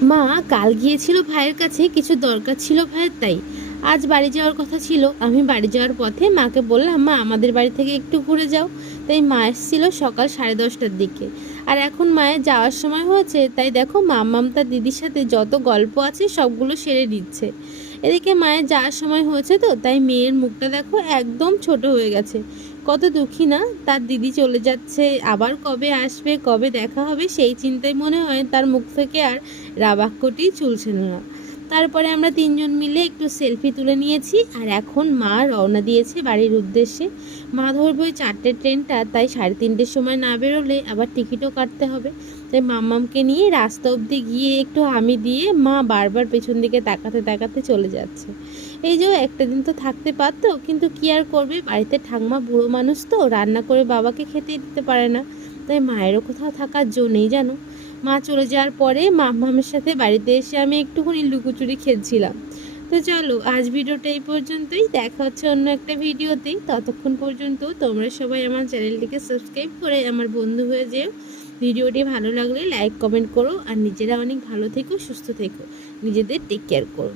মা কাল গিয়েছিল ভাইয়ের কাছে, কিছু দরকার ছিল ভাইয়ের, তাই আজ বাড়ি যাওয়ার কথা ছিল। আমি বাড়ি যাওয়ার পথে মাকে বললাম, মা আমাদের বাড়ি থেকে একটু ঘুরে যাও। তাই মা এসেছিল সকাল 10:30টার দিকে, আর এখন মায়ের যাওয়ার সময় হয়েছে। তাই দেখো মাম্মাম তার দিদির সাথে যত গল্প আছে সবগুলো সেরে দিচ্ছে। এদিকে মায়ের যাওয়ার সময় হয়েছে, তো তাই মেয়ের মুখটা দেখো একদম ছোট হয়ে গেছে। কত দুঃখী না, তার দিদি চলে যাচ্ছে, আবার কবে আসবে, কবে দেখা হবে, সেই চিন্তায় মনে হয় তার মুখ থেকে আর রাবাক্যটি চলছিল না। তারপরে আমরা তিনজন মিলে একটু সেলফি তুলে নিয়েছি, আর এখন মা রওনা দিয়েছে বাড়ির উদ্দেশ্যে। মা ধরবে ওই 4টে ট্রেনটা, তাই 3:30টার সময় না বেরোলে আবার টিকিটও কাটতে হবে। তাই মাম্মামকে নিয়ে রাস্তা অবধি গিয়ে একটু হামি দিয়ে মা বারবার পেছন দিকে তাকাতে তাকাতে চলে যাচ্ছে। এই যে একটা দিন তো থাকতে পারতো, কিন্তু কি আর করবে, বাড়িতে ঠাকমা বুড়ো মানুষ তো, রান্না করে বাবাকে খেতে দিতে পারে না। তাই মায়েরও কোথাও থাকার জো নেই জানো। মা চলে যাওয়ার পরে মামের সাথে বাড়িতে এসে আমি একটুখানি লুকোচুরি খেলছিলাম। তো চলো আজ ভিডিওটা এই পর্যন্তই, দেখা হচ্ছে অন্য একটা ভিডিওতেই। ততক্ষণ পর্যন্ত তোমরা সবাই আমার চ্যানেলটিকে সাবস্ক্রাইব করে আমার বন্ধু হয়ে যেও। ভিডিওটি ভালো লাগলে লাইক কমেন্ট করো, আর নিজেরা অনেক ভালো থেকো, সুস্থ থেকো, নিজেদের টেক কেয়ার করো।